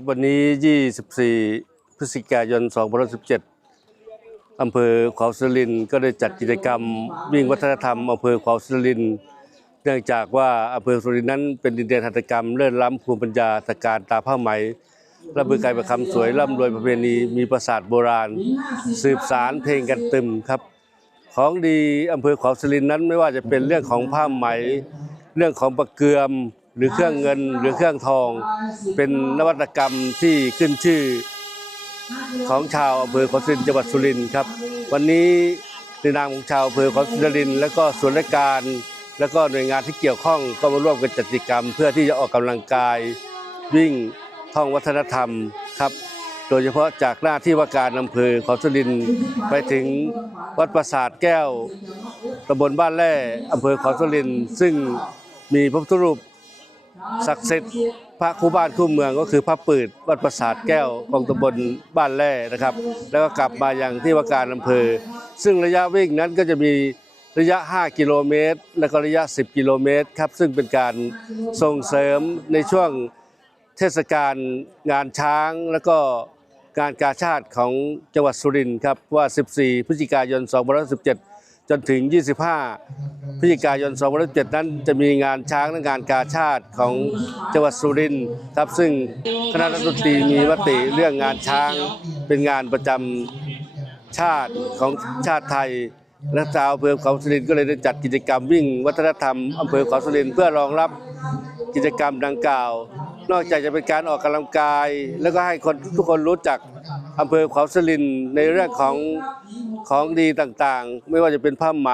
ับวันนี้ 24 พฤศจิกายน2017อำเภอขวาวสุรินก็ได้จัดกิจกรรมวิ่งวัฒนธรรมอำเภอขวาวสุริน เนื่องจากว่าอำเภอสุรินนั้นเป็นดินแดนหัตถกรรมเลื่อนล้ำภูมิปัญญาตะการตาผ้าไหมระบือไก่ประคำสวยร่ำรวยประเพณีมีปราสาทโบราณ สืบสารเพลงกันตึมครับ ของดีอำเภอขวาวสุรินนั้นไม่ว่าจะเป็นเรื่องของผ้าไหม เรื่องของประเกือม หรือเครื่องเงินหรือเครื่องทอง เป็นนวัตกรรมที่ขึ้นชื่อของชาวอำเภอขวาวสุรินจังหวัดสุรินทร์ครับ วันนี้ในนามของชาวอำเภอขวาวสุรินทร์และก็ส่วนราชการ และก็หน่วยงานที่เกี่ยวข้องก็มาร่วมกันจัดกิจกรรม เพื่อที่จะออกกำลังกายวิ่งท่องวัฒนธรรมครับโดยเฉพาะจากหน้าที่ว่าการอำเภอขวาวสุรินทร์ไปถึงวัดปราสาทแก้วตำบลบ้านแร่อำเภอขวาวสุรินทร์ซึ่งมีพระพุทธรูป ศักดิ์สิทธิ์พระคู่บ้านคู่เมืองก็คือพระปืดวัดประสาทแก้วของตำบลบ้านแร่นะครับ แล้วก็กลับมาอย่างที่ว่าการอำเภอ ซึ่งระยะวิ่งนั้นก็จะมีระยะ 5 กิโลเมตร และก็ระยะ 10 กิโลเมตรครับ ซึ่งเป็นการส่งเสริมในช่วงเทศกาลงานช้าง แล้วก็งานกาชาติของจังหวัดสุรินทร์ครับว่า 14 พฤศจิกายน 2517 จนถึง 25 พฤศจิกายน2017นั้นจะมีงานช้างและงานกาชาติของจังหวัดสุรินทร์ครับซึ่งคณะรัฐมนตรีมีมติเรื่องงานช้างเป็นงานประจำชาติของชาติไทยและชาวอำเภอเขาสุรินทร์ก็เลยได้จัดกิจกรรมวิ่ง วัฒนธรรมอำเภอเขาสุรินทร์เพื่อรองรับกิจกรรมดังกล่าว นอกจากจะเป็นการออกกำลังกาย แล้วก็ให้คนทุกคนรู้จักอำเภอเขาสุรินทร์ในเรื่องของ ของดีต่างๆ ไม่ว่าจะเป็นผ้าไหม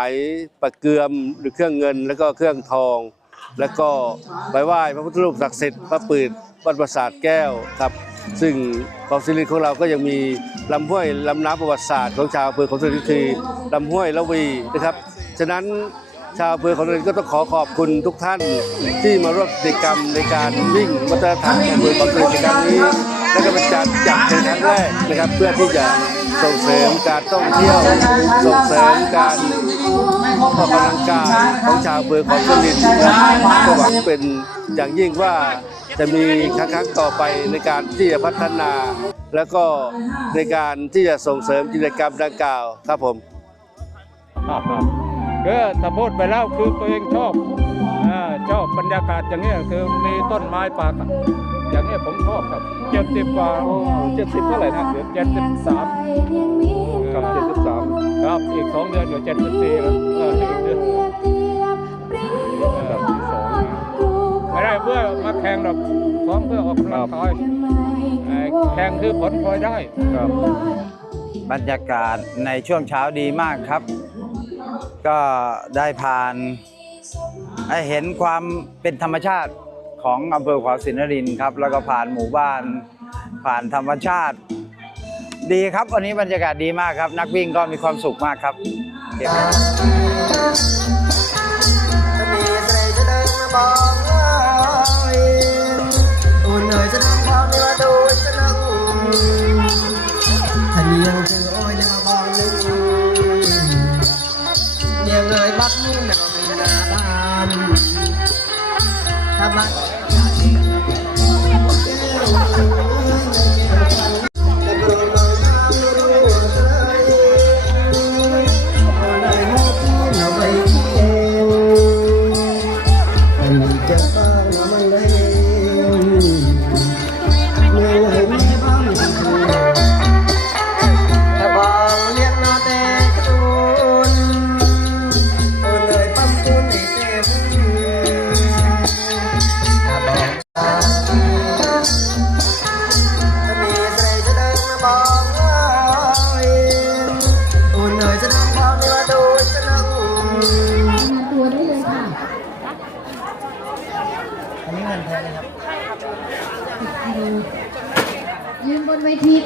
ปะเกือมหรือเครื่องเงิน แล้วก็เครื่องทอง แล้วก็ไปไหว้พระพุทธรูปศักดิ์สิทธิ์พระปืดวัดประสาทแก้วครับ ซึ่งของศิริของเราก็ยังมีลำห้วยลำน้ำประวัติศาสตร์ของชาวอำเภอของศิริคือลำห้วยละวีนะครับฉะนั้นชาวอำเภอของศิริก็ต้องขอขอบคุณทุกท่านที่มาร่วมกิจกรรมในการวิ่งวัฒนธรรมอำเภอของศิริในครั้งนี้และก็เป็นการจัดเป็นครั้งแรกนะครับเพื่อที่จะ ส่งเสริมการท่องเที่ยว ส่งเสริมการออกกำลังกายของชาวอำเภอของสุรินทร์นะครับก็หวังเป็นอย่างยิ่งว่าจะมีครั้งต่อไปในการที่จะพัฒนา แล้วก็ในการที่จะส่งเสริมกิจกรรมดังกล่าวครับผมก็ถ้าพูดไปแล้วคือตัวเองชอบชอบบรรยากาศอย่างเงี้คือมีต้นไม้ป่า อย่างเงี้ยผมชอบครับเจ็ดสิบกว่าเจ็ดสิบเท่าไหร่นะเดี๋ยวเจ็ดสิบสามครับเจ็ดสิบสามครับอีกสองเดือนเดี๋ยวเจ็ดสิบสี่แล้วเอออีกเดือนครับที่สองนะไม่ได้เพื่อมาแข่งหรอกซ้อมเพื่อออกกำลังกายเอ่อแข่งคือผลพลอยได้ครับบรรยากาศในช่วงเช้าดีมากครับ ก็ได้ผ่าน ให้เห็นความเป็นธรรมชาติ ของอำเภอขวาสินนรินทร์ครับ แล้วก็ผ่านหมู่บ้าน ผ่านธรรมชาติ ดีครับ วันนี้บรรยากาศดีมากครับ นักวิ่งก็มีความสุขมากครับ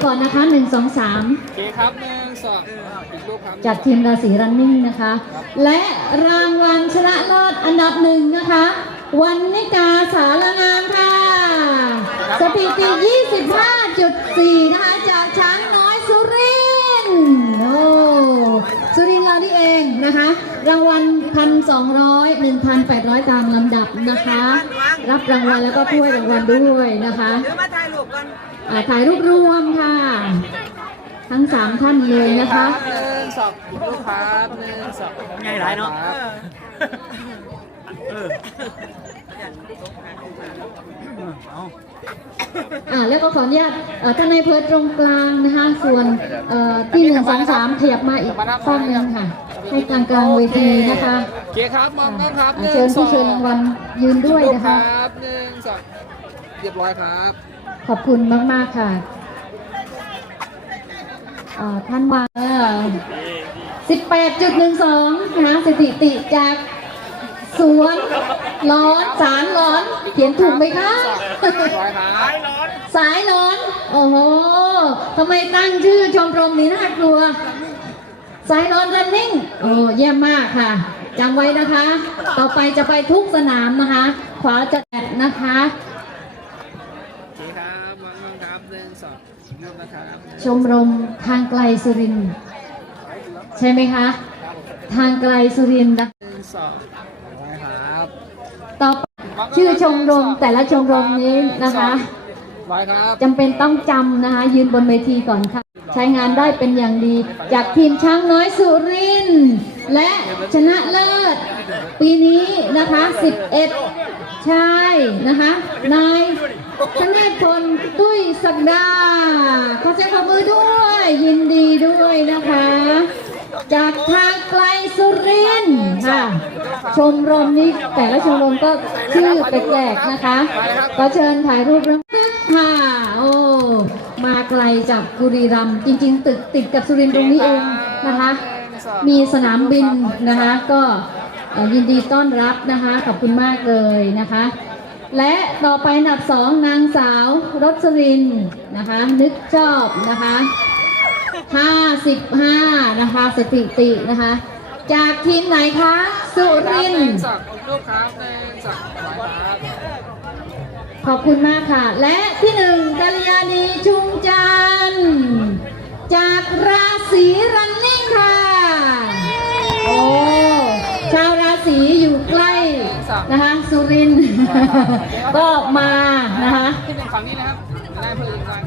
ก่อนนะคะหนึ่งสองสามโอเคครับหนึ่งสองอีกรูปครับจากทีมราศีรันนิ่งนะคะ และรางวัลชนะเลิศอันดับหนึ่งนะคะ วันนิกาสารงามค่ะ สถิติ 25.4 นะคะ จากช้างน้อยสุรินทร์โอ้สุรินทร์เรานี่เองนะคะ รางวัลพันสองร้อยหนึ่งพันแปดร้อยตามลำดับนะคะ รับรางวัลแล้วก็ถ้วยรางวัลด้วยนะคะอ่าถ่ายรูป ถ่ายรูปรวมค่ะ ทั้งสามท่านเลยนะคะหนึ่งสองลูกครับหนึ่งสองง่ายหลายเนาะอ่าแล้วก็ขออนุญาตท่านนายเพิดตรงกลางนะคะส่วนเอ่อที่หนึ่งสองสามขยับมาอีกฝั่งหนึงค่ะ ให้กลางกลางเวทีนะคะโอเคครับมองกล้องครับเชิญผู้เชิญรางวัลยืนด้วยนะคคะรับหนึ่งสองเรียบร้อยครับ ขอบคุณมากๆค่ะอ่าท่านมา18.12นะคะสถิติจากสวนร้อนสารร้อน เขียนถูกไหมคะเรียบร้อยครับสายร้อน โอ้โหทำไมตั้งชื่อชมรมนี้น่ากลัว สายร้อน running โอ้เยี่ยมมากค่ะจำไว้นะคะ ต่อไปจะไปทุกสนามนะคะ ขวาจะแอดนะคะ ชมรมทางไกลสุรินทร์ใช่ไหมคะ ทางไกลสุรินทร์นะหนึ่งสองเรียบร้อยครับต่อไปชื่อชมรมแต่ละชมรมนี้นะคะเรียบร้อยครับจำเป็นต้องจำนะคะ ยืนบนเวทีก่อนค่ะ ใช้งานได้เป็นอย่างดี จากทีมช้างน้อยสุรินทร์และชนะเลิศ ปีนี้นะคะ 11 ใช่นะคะนายชนะพลตุ้ยสักดาขอแสดงความมือด้วย ยินดีด้วยนะคะ จากทางไกลสุรินทร์ค่ะชมรมนี้แต่ละชมรมก็ชื่อแปลกๆนะคะก็เชิญถ่ายรูปร่วค่ะโอ้มาไกลจากบุรีรัมจริง ๆ ตึกติดกับสุรินทร์ตรงนี้เองนะคะ มีสนามบินนะคะก็ ยินดีต้อนรับนะคะขอบคุณมากเลยนะคะ และต่อไปอันดับสองนางสาวรสรินทร์นะคะ นึกชอบนะคะ55นะคะสถิตินะคะ จากทีมไหนคะ สุรินทหนึ่งร์สองรูปครับหนึ่งสองเรียบร้อยครับขอบคุณมากค่ะ และที่หนึ่งกัลยาณีชุมจันทร์จากราศีรันนิ่งค่ะ โอ้ชาว ราศีอยู่ใกล้นะคะสุรินทร์ก็มานะคะที่หนึ่งฝั่งนี้นะครับได้เพื่อนอีกครั้ง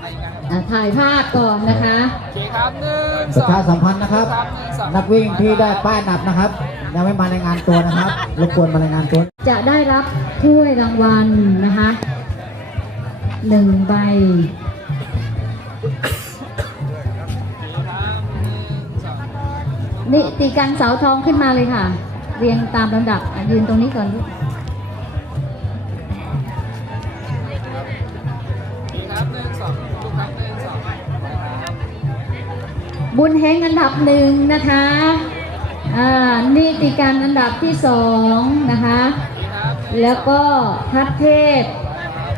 ไปอีกครั้งอะถ่ายภาพก่อนนะคะโอเคครับหนึ่งประสองชาสัมพันธ์นะครับหนึ่งสองนักวิ่งที่ได้ป้ายอันดับนะครับ ยังไม่มารายงานตัวนะครับรบกวนมารายงานตัว จะได้รับถ้วยรางวัลนะคะหนึ่งใบนิติการเสาทองขึ้นมาเลยค่ะเรียงตามลำดับยืนตรงนี้ก่อนลูกบุญเฮงอันดับหนึ่งนะคะอ่านิติการอันดับที่สองนะคะ แล้วก็ทัพเทพ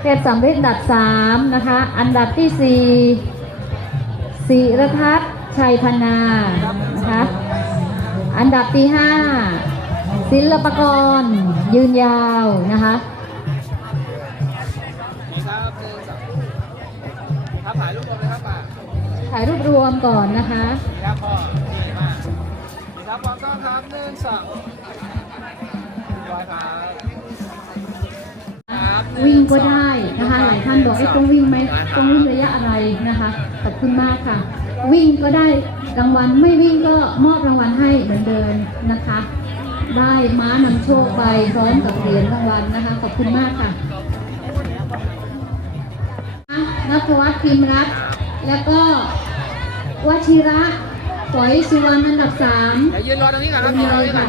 เทพสำเร็จอันดับสามนะคะ อันดับที่สี่ศิรทัศน์ชัยพนานะคะ อันดับที่ห้า ศิลปกรยืนยาวนะคะถ่ายรูปรวมก่อนนะคะครับพ่อดีมากครับพ่อก็ครับหนึ่งสองร้อยครับวิ่งก็ได้นะคะหลายท่านบอกไอ้ต้องวิ่งไหมต้องวิ่งระยะอะไรนะคะขอบคุณมากค่ะ วิ่งก็ได้รางวัลไม่วิ่งก็มอบรางวัลให้เหมือนเดิมนะคะ ได้ม้านำโชคไปพร้อมกับเหรียญรางวัลนะคะ ขอบคุณมากค่ะนัทวัฒน์พิมพ์รัตน์แล้วก็วชิระฝอยสุวรรณอันดับสามเดี๋ยวยืนรอตรงนี้ก่อนคตรัรบงยืนรอนี้ตรงนี้ก่อน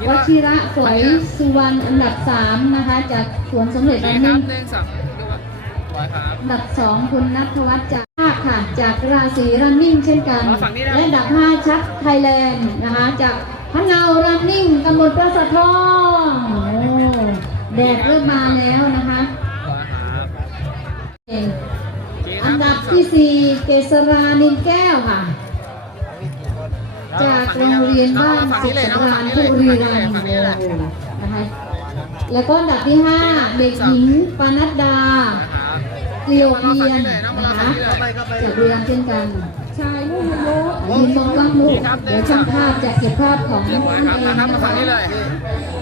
ยืนเลยวค่ะวรอชิระฝอยสุวรรณอันดับสามนะคะ จากสวนสมเด็จโอพเคระครันิ่บงหนึ่งส องดูว่าร้อยครับอันดับสองคุณนัทวัฒน์จากภาคค่ะ จากราศีรันนิ่งเช่นกันอ๋อฝั่งนี้นะและอันดับห้าชัดไทยแลนด์นะคะจากพะเนารันนิ่งตำบลประสาททองโอ้แดดเริ่มมาแล้วนะคะร้อยครับเองโอเคคอัรับนดับที่สี่เกษรานินแก้วค่ะ จากโรงเรียนบ้านสุขสำราญบุรีรัมย์นะคะแล้วก็อันดับที่5เด็กหญิงปานัดดาครับ เกลียวเพียนนะคะจากบุรีรัมย์เช่นกันชายนุ่มโยกยืนมองกล้องลูกเดี๋ยวช่างภาพจะเก็บภาพของเรียบร้อยครับนะครับมาฝั่งนี้เลย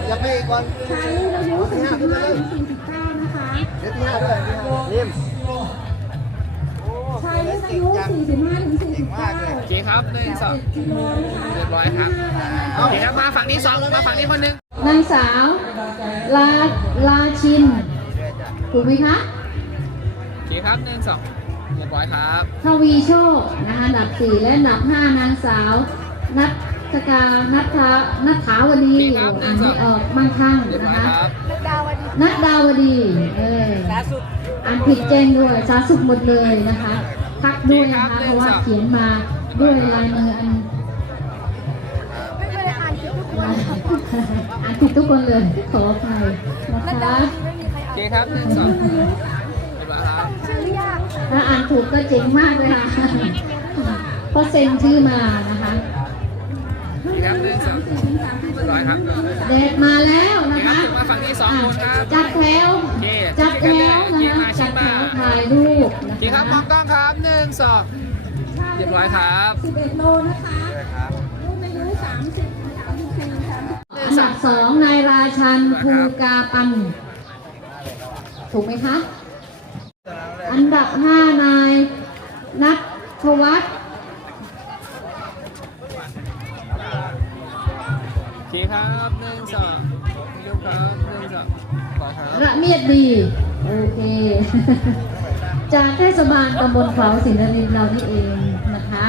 อย่าไปอีกก่อนชายรุ่นอายุ45-49นะคะเดี๋ยวที่ห้าด้วยที่ห้าริมชายรุ่นอายุ45-49โอเคครับหนึ่งสองกิโลนะคะเรียบร้อยครับโอเคครับมาฝั่งนี้สองมาฝั่งนี้คนหนึ่งนางสาวลาลาชินถูกไหมคะ โอเคครับหนึ่งสองเรียบร้อยครับ ทวีโชคนะคะอันดับสี่และอันดับห้านางสาว นัทกานัทธานัทถาวดีดีครับอ่านไม่ออกมั่งคั่งเรียบนะร้อยคะครับ นัทดาวดีเอออ่านผิดแจ้งด้วยสาสุขหมดเลยนะคะพักด้วยนะคะเพราะว่าเขียนมาด้วยลายมืออันอ่านผิดทุกคนเลยขออภัยนะคะโอเคครับหนึ่งสอง ถ้าอ่านถูกก็เจ๋งมากเลยค่ะเพราะเซ็นชื่อมานะคะเคครับหนึ่งสองร้อยครับแดมาแล้วนะคะมาฝั่งนี้สองคนครับจัดแถวจัดแถวนะคะจัดแถมาวถ่ายรูปโอนะเคครับมองกล้องครับหนึ่งสองเรียบร้อยครับ11โลนะคะรุ่นอายุ30 34 34อันดับสองนายราชันภูกาปันถูกไหมคะ อันดับห้านาย นัทวัฒน์โอเคครับหนึ่งสองเรียบครับหนึ่งสองขอครับระเมียดดี โอเค จากเทศบาลตำบลเขาสินนรินทร์เรานี่เองนะคะ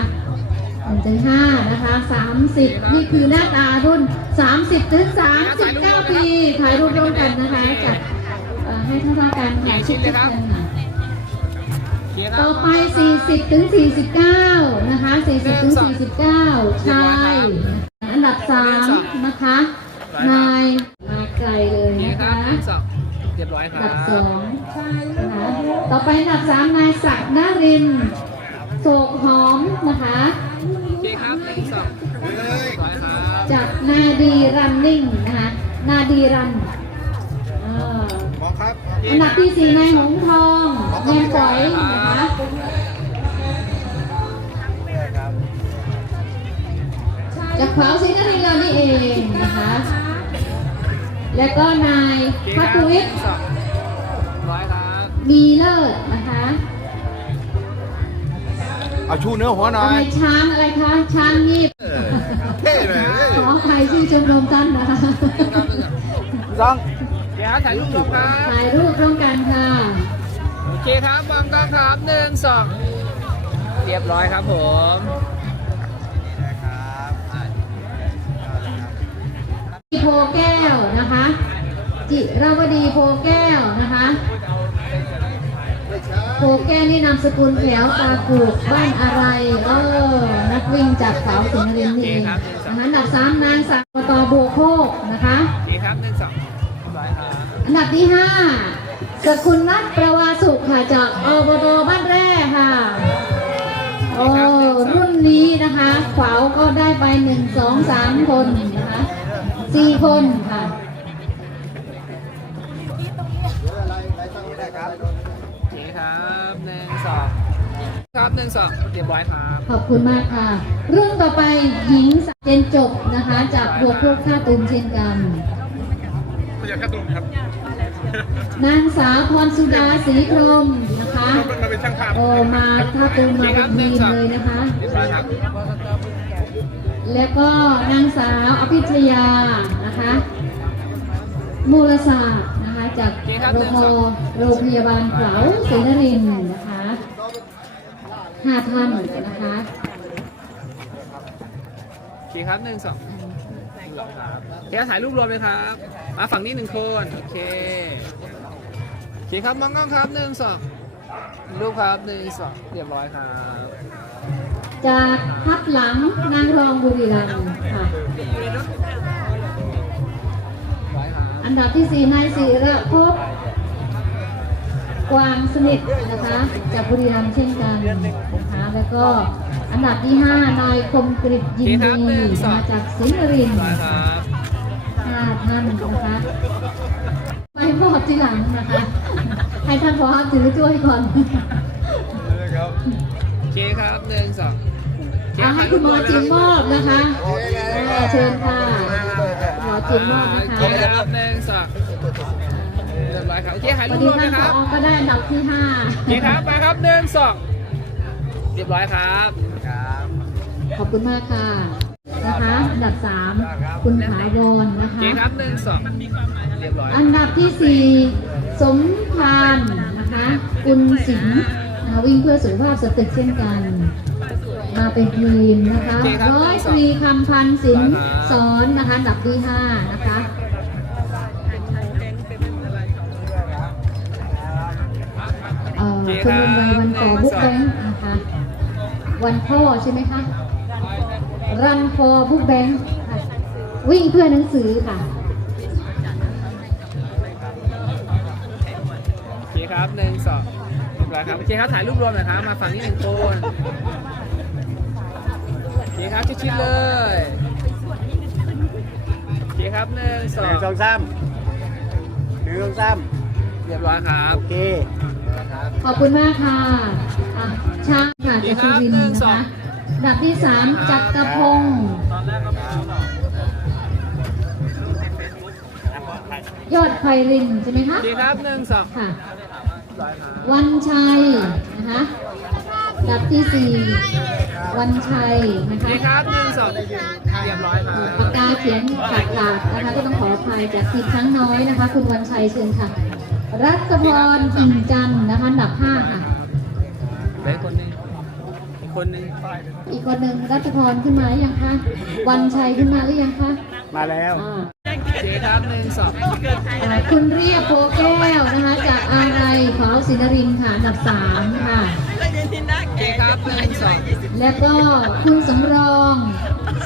หนึ่งถึงห้านะคะสามสิบนี่คือหน้าตารุ่นสามสิบถึงสามสิบเก้าปีถ่ายรูปร่วมกันนะคะจัดเอ่อให้เท่าๆกันถ่ายชุดๆกันค่ะโอเคครับ ต่อไป 40ถึง49 นะคะ 40ถึง49 ชายอันดับ 3 นะคะ นายมาไกลเลยนะคะองเรียบร้อยคอันดับบ2ชายนะคะต่อไปอันดับ3นายศักดิ์นรินโศกหอมนะคะโอเคครับหนึ่งสองจากนาดีรันนิ่งนะคะนาดีรัน อันดับที่4นายหงทองแมงก๋อยนะคะจากขวาวศรีนครินทร์เรานี่เองนะคะ แล้วก็นายโอเคคพัรับทวิทหย์นึ่งสองเรียบร้อยครับมีเลิศนะคะเอาชูเนื้อหัวหน่ออะไรยช้างอะไรคะช้างยีบเท่เลยขออภัยชื่อชมรมตั้นนะคะสอง เดี๋ยวถ่ายรูปรวมครับ ถ่ายรูปร่วมกันค่ะ โอเคครับมองกล้องครับหนึ่งสองเรียบร้อยครับผมโพแก้วนะคะ จิราวดีโพแก้วนะคะ โพแก้วนี่นามสกุลแถวตากูกบ้านอะไรเออนักวิ่งจากเขาสิงห์นรินทร์นี่เองนะคะอันดับสามนางสาวตอบัวโคกนะคะ โอเคครับหนึ่งสองเรียบร้ อยครับอันดับที่ห้าสกุลนัทประวาสุขค่ะจากอบตบ้านแร่ค่ะโอ้รุ่นนี้นะคะขวาวก็ได้ไปหนึ่งสองสามคนนะคะสี่คนค่ะโอเคครับหนึ่งสองครับหนึ่งสองเรียบร้อยครับขอบคุณมากค่ะ เรื่องต่อไปหญิงสาวเจนจบนะคะ จากบัวพวกท่าตุมเช่นกันไม่อยากกระตุ้นครับนางสาวพรสุดาศรีพรมนะคะมันเป็นช่างภาพโอ้มาท่าตุมมาเป็นทีมเลยนะคะ แล้วก็นางสาวอภิชยานะคะมูลศาสตร์นะคะจากโรงพยโรงพยาบาลเขาวศรีนรินนะคะห้าท่านนะคะโอเคครับหนึ่งสอง โอเคถ่ายรูปรวมเลยครับ มาฝั่งนี้หนึ่งคน โอเค โอเคครับมองกล้องครับหนึ่งสองรูปครับหนึ่งสองเรียบร้อยครับ จากทับหลังนางรองบุรีรัมย์ค่ะร้อยครับอันดับที่สี่นายศิระภพกวางสนิทนะคะ จากบุรีรัมย์เช่นกันนะคะแล้วก็ อันดับที่ห้านายคมกริตยินดีมาจากสิงห์นรินทร์ร้อยครับห้าท่านนะคะไปมอบทีหลังนะคะ ให้ท่านพอถือช่วยก่อนโอเคครับหนึ่งสองเอาให้คุณหมอจิมมอบนะคะอ่าเชิญค่ะหมอจิมมอบนะโอคะเคครับหนึ่งสองเรียบร้อยครับโอเคถ่ายพรูอปดีรวมท่านนะผครับอก็ได้อันดับที่ห้าโอเคครับมาครับหนึ่งสองเรียบร้อยครับ ขอบคุณมากค่ะนะคะอันดับสามคุณถาวรนะโอคะเคครับหนึ่งสองเรียบร้อยอันดับที่สี่สมพานนะคะคุณสิงห์นะคะวิ่งเพื่อสุขภาพสตึกเช่นกัน มาเป็นทีมนะคะร้อยตรีคำพันธ์สินสอนนะคะอันดับที่ห้านะคะเอ่อชมรมวัยวันต่อบุ๊กแบงค์นะคะ วันพ่อใช่ไหมคะ รันฟอร์บุ๊กแบงค์วิ่งเพื่อหนังสือค่ะ โอเคครับหนึ่งสองเรียบร้อยครับ โอเคครับ ถ่ายรูปรวมหน่อยครับ มาฝั่งนี้หนึ่งคนโอเคครับ ชิดๆเลย โอเคครับหนึ่งสหอนึ่งงสองสามหนึ่งสองสามเรียบร้อยครับ โอเค ขอบคุณมากค่ะอะช้างค่ะจากสุรินทร์นะคะอัน ดับที่สามจักรพงศ์ยอดไพรินทร์ใช่ไหมคะโอเคครับหนึ่งสองค่ะ วันชัยนะคะอันดับที่สี่วันชัยนะโอเคคะครับหนึ่งสองเรียบร้อยครับปากกาเขียนขาดขาดๆนะคะก็ต้องขออภัยจากทีมช้างน้อยนะคะ คุณวันชัยเชิญค่ะ รัตพรอิ่มจันทร์นะคะอันดับห้าค่ะเหลืออก คนหนึงอีกคนหนึงอีกคนหนึ่งรัตพรขึ้นมาหรือยังคะ วันชัยขึ้นมาหรือยังคะมาแล้ว อ่าโอเคครับหนึ่งสองอ่าคุณเรียบโพแก้วนะคะ จากอาไรขาวศินรินทร์ค่ะอันดับสามค่ะโอเคครับหนึ่งสองแล้วก็คุณสำรอง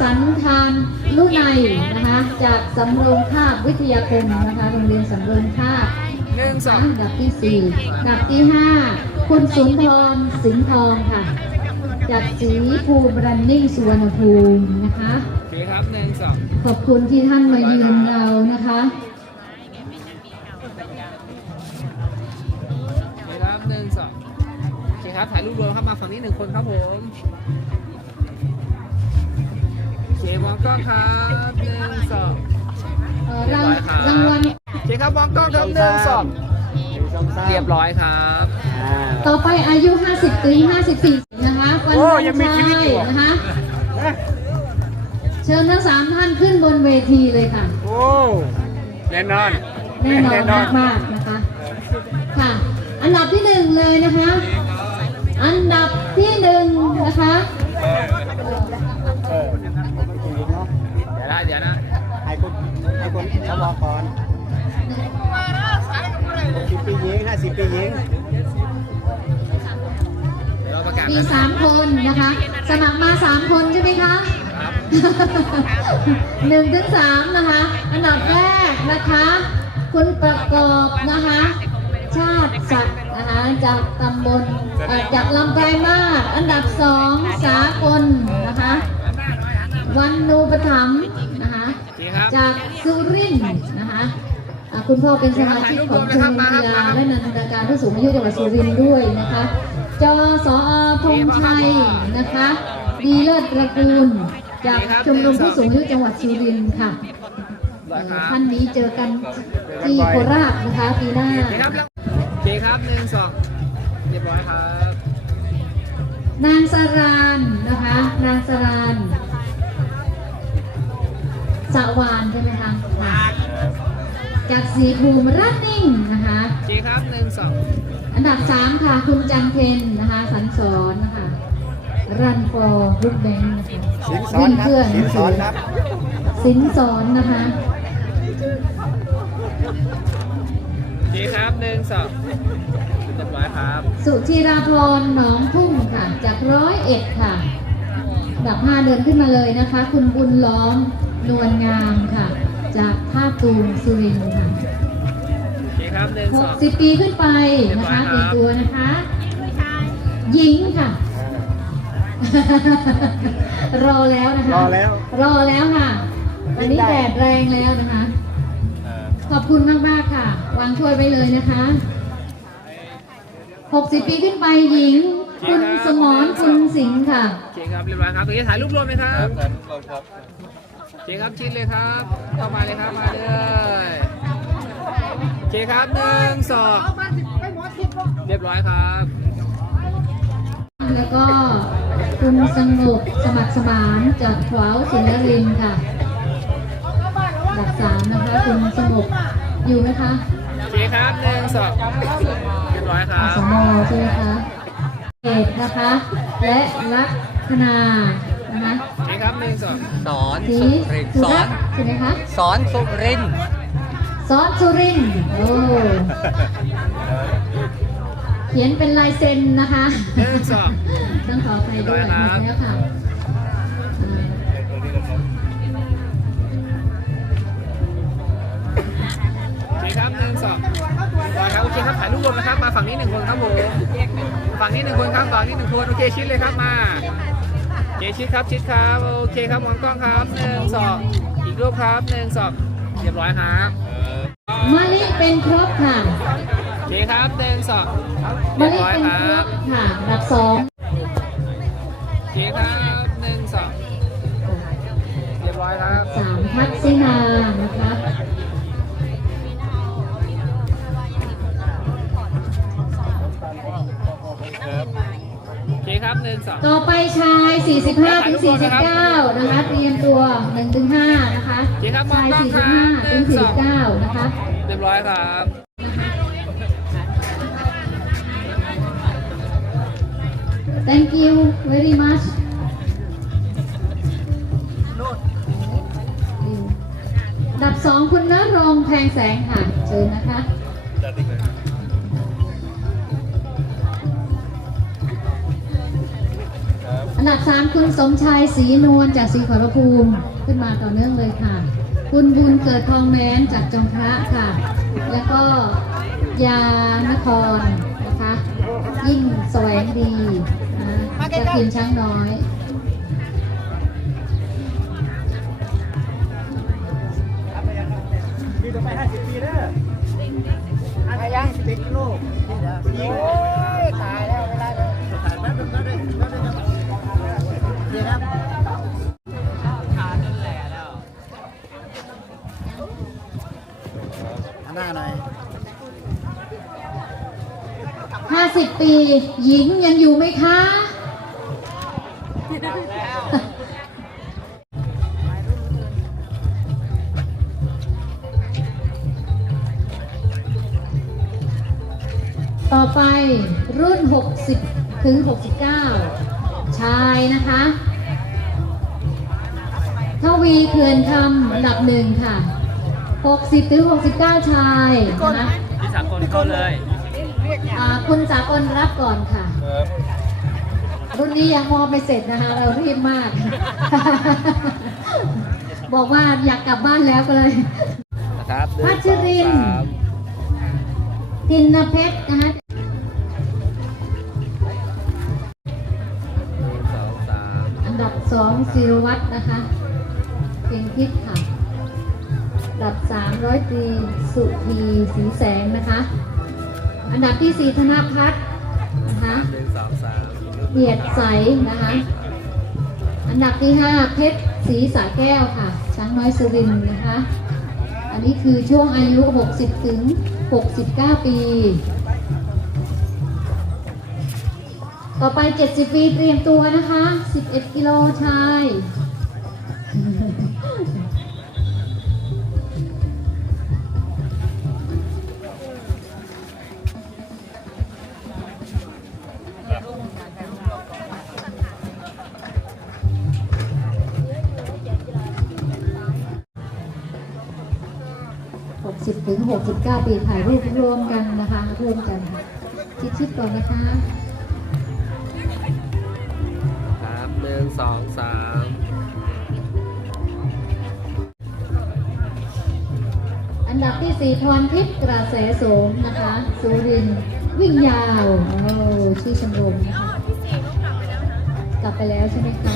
สันทานลุไนยนะคะ จากสำโรงคาบวิทยาคมนะคะโรงเรียนสำโรงคาบ หนึ่งสอง อันดับที่สี่อันดับที่ห้าคุณสุนทรสิงห์ทองค่ะ จากสีภูมิรันนิ่งสุวรรณภูมินะคะโอเคครับหนึ่งสองขอบคุณที่ท่านมายืนเรานะคะโอเคครับหนึ่งสองโอเคครับถ่ายรูปรวมครับมาฝั่งนี้หนึ่งคนครับผมโอเคมองกล้องครับหนึ่งสองเอ่อรางรางวัลโอเคครับมองกล้องครับหนึ่งสองหนึ่งสองสามเรียบร้อยครับอ่าต่อไปอายุ 50 ปี 54 ยังมีชีวิตอยู่เหรอ นะคะเชิญทั้งสามท่านขึ้นบนเวทีเลยค่ะ โอ้แน่นอน แน่นอนมากๆนะคะ ค่ะ อันดับที่หนึ่งเลยนะคะ อันดับที่หนึ่งนะคะ เออจริงๆเนาะเดี๋ยวนะเดี๋ยวนะให้คนให้คนเขาบอกก่อนสิบปีหญิงห้าสิบปีหญิง มีกันนะสามคนนะคะ สมัครมาสามคนใช่ไหมคะครับหนึ่งถึงสามนะคะ อันดับแรกนะคะ คุณประกอบนะคะ ชาติศักดิ์นะคะจากตำบลเอ่อจากลำไยมาศอันดับสองสากลนะคะ วันนูปถัมภ์นะคะโอเคครับจากสุรินทร์นะคะอ่าคุณพ่อเป็นสมาชิกของชมรมกีฬาและนันทนาการผู้สูงอายุจังหวัดสุรินทร์ด้วยนะคะ จสอธงชัยนะคะดีเลิศตระกูล จากชมรมผู้สูงอายุจังหวัดสุรินทร์ค่ะร้อยครับท่านนี้เจอกันที่โคราชนะคะปีหน้าโอเคครับโอเคครับหนึ่งสองเรียบร้อยครับ นางสรานนะคะ นางสรานสวานใช่ไหมคะค่ะ จากสีภูมิรัตนิ่งนะคะโอเคครับหนึ่งสองอันดับสามค่ะ คุณจันเพนนะคะสันสอนนะคะรันฟอร์ลูกแบงค์นะคะสินสอนครับวิ่งเพื่อสินสอนครับ สินสอนนะคะโอเคครับหนึ่งสองเรียบร้อยครับ สุธีราพรหนองทุ่งค่ะ จากร้อยเอ็ดค่ะอันดับห้าเดินขึ้นมาเลยนะคะ คุณบุญล้อมนวลงามค่ะ จากท่าตูมสุรินทร์ค่ะโอเคครับหนึ่งสอง60ปีขึ้นไปนะคะเตรียมตัวนะคะ หญิงค่ะ รอแล้วนะคะ รอแล้ว รอแล้วค่ะวันนี้แดดแรงแล้วนะคะ ขอบคุณมากมากๆค่ะ วางถ้วยไว้เลยนะคะ60ปีขึ้นไปหญิง คุณสมรคุณสิงห์ค่ะโอเคครับเรียบร้อยครับตรงนี้ถ่ายรูปรวมไหมครับโอ เคครับชิดเลยครับเข้ามาเลยครับมาเลยโอเคครับหนึ่งสองเรียบร้อยครับ แล้วก็คุณสงบสมัครสมานจากขวาวศิลรินทร์ค่ะอันดับสามนะคะคุณสงบอยู่ไหมคะโอเคครับหนึ่งสองเรียบร้อยคอรับสมใช่ไหมคะเอกนะคะ และลัคนานะคะโอเคครับหนึ่งสองสอนสีสุรินทร์สุสอรันตน์ใช่ไหมคะสอนสุรินทร์ซอสสุรินทร์โอ้เขียนเป็นลายเซ็นนะคะ หนึ่งสอง ต้องขออภัยด้วยเรียบร้อยครับแล้วค่ะอ่าโอเคครับหนึ่งสองเรียบร้อยครับโอเคครับถ่ายรูปรวมนะครับ มาฝั่งนี้หนึ่งคนครับผมฝั่งนี้หนึ่งคนครับฝั่งนี้หนึ่งคนโอเคชิดเลยครับมาโอ เคชิดครับชิดครับโอเคครับมองกล้องครับหนึ่งสองอีกรูปครับหนึ่งสองเรียบร้อยครับมะลิเป็นครบค่ะโอเคครับหนึ่งสองมะเรียบลิร้อยเป็นคครรับบค่ะอันดับสองโอเคครับหนึ่งสองเรียบร้อยครับสามทักษินานะคะ โอเคครับหนึ่งสองต่อไปชาย 45ถึง49 นะคะ เตรียมตัว1ถึง5นะคะโอเคครับมองชายกล้องครับ45ถึง49 นะคะ เรียบร้อยครับ Thank you very much อันดับสองคุณนรงค์แพงแสงค่ะ เชิญนะคะ อันดับสามคุณสมชายศรีนวลจากศรีขอรภูมิขึ้นมาต่อเนื่องเลยค่ะ คุณบุญเกิดทองแม้นจากจอมพระค่ะ แล้วก็ยานครนะคะ ยิ่งแสวงดีนะจากทีมช้างน้อยห น้าหน่อย50ปีหญิงยังอยู่ไหมคะ ต่อไปรุ่น 60 ถึง 69 ชายนะคะทวีเขื่อนคำอันดับหนึ่งค่ะ 60 ถึง 69 ชายนะคะที่สามคนก็เลยอ่าคุณสากลรับก่อนค่ะ รุ่นนี้ยังมอบไม่เสร็จนะคะ เรารีบมาก บอกว่าอยากกลับบ้านแล้วก็เลยนะครับหนึ่งพัชรินสองสามทินเพชรนะคะหนึ่งสองสามอันดับสองศิรวัตรนะคะเพียงพิษค่ะอัน ดับสามร้อยตรีสุธีสีแสงนะคะ อันดับที่สี่ธนพัฒน์นะคะเกียรติใสนะคะ อันดับที่ 5 เพชรศรีสาแก้วค่ะ ช้างน้อยสุรินนะคะ อันนี้คือช่วงอายุ 60 ถึง 69 ปี ต่อไป 70 ปีเตรียมตัวนะคะ 11 กิโลชาย ถึง69ปีถ่ายรูปรวมกันนะคะร่วมกันค่ะชิดๆก่อนนะคะครับหนึ่งสองสามอันดับที่4พรทิพย์กระแสโสมนะคะสุรินทร์วิ่งยาวโอ้ชื่อชมรมนะคะกลับไปแล้วใช่ไหมคะ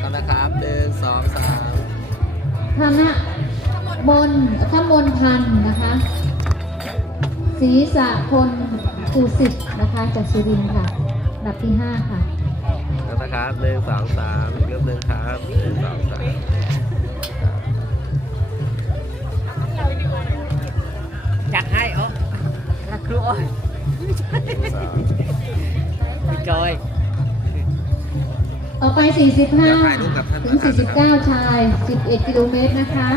ครับนะครับหนึ่งสองสามธน มนธมนพันธ์นะคะศีรษะพลกูสิทธิ์นะคะ จากสุรินทร์ค่ะอันดับที่ 5 ค่ะนะครับหนึ่งสองสามอีกรูปหนึ่งครับหนึ่งสองสามจัดให้อ๋อรักครูอ้อยพี่จอยต่อไป 45 ถึง 49 ชาย 11 กิโลเมตรนะคะ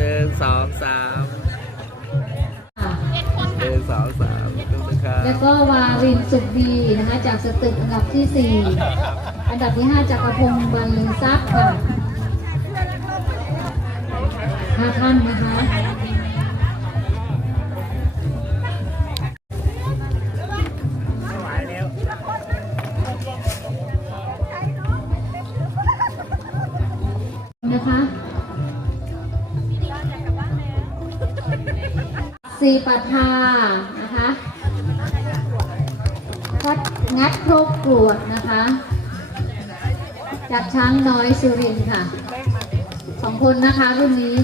หนึ่งสองสามหนึ่งสองสามอีกรูปหนึ่งครับแล้วก็วารินสุขดีนะคะจากสตึกอันดับที่4อันดับที่5จากกระพงศ์บรรลือทรัพย์ค่ะห้าท่านนะคะนะคะ สีปัทานะคะพัดงัดโครกกรวดนะคะ จากช้างน้อยสุรินค่ะ สองคนนะคะรุ่นนี้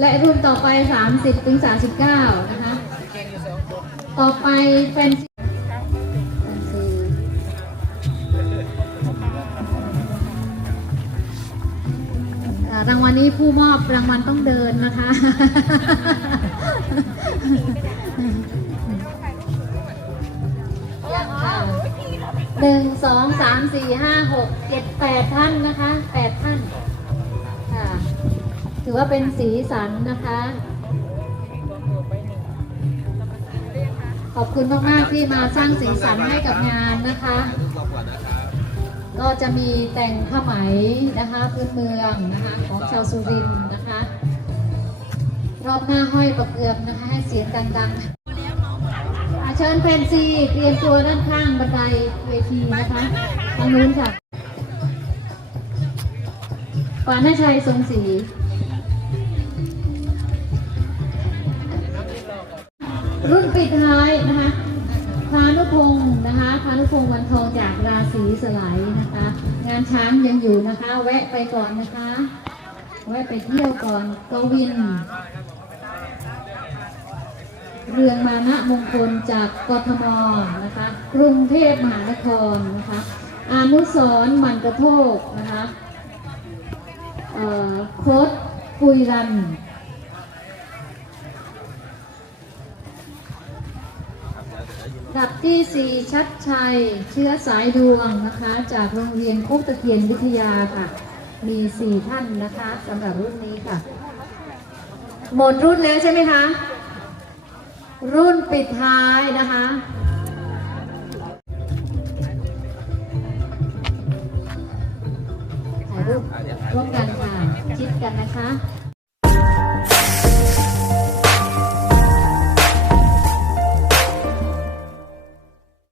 และรุ่นต่อไป 30ถึง39 นะคะ ต่อไปแฟนซี ผู้มอบรางวัลต้องเดินนะคะ หนึ่งสองสามสี่ห้าหกเจ็ดแปดท่านนะคะแปดท่านค่ะถือว่าเป็นสีสันนะคะ ขอบคุณมาก ๆ ที่มาสร้างสีสันให้กับงานนะคะ ก็จะมีแต่งผ้าไหมนะคะพื้นเมืองนะคะของชาวสุรินทร์นะคะ รอบหน้าห้อยประเกือบนะคะให้เสียงดังๆเชิญแฟนซีเตรียมตัวด้านข้างบันไดเวทีนะคะทางนู้นค่ะปานชัยทรงศรีรุ่นปิดท้ายนะคะ พานุพงศ์นะคะพานุพงศ์วันทองจากราศีสไลด์นะคะ งานช้างยังอยู่นะคะ แวะไปก่อนนะคะ แวะไปเที่ยวก่อนกวิน เรืองมานะมงคลจากกทมนะคะ กรุงเทพมหานครนะคะอานุสรมันกระโทกนะคะเอ่อโค้ดปุยรัน ดับที่ 4 ชัดชัย เชื้อสายดวงนะคะ จากโรงเรียนโคกตะเคียนวิทยาค่ะ มี 4 ท่านนะคะสำหรับรุ่นนี้ค่ะ หมดรุ่นแล้วใช่ไหมคะ รุ่นปิดท้ายนะคะถ่ายรูปร่วมกันค่ะ ชิดกันนะคะ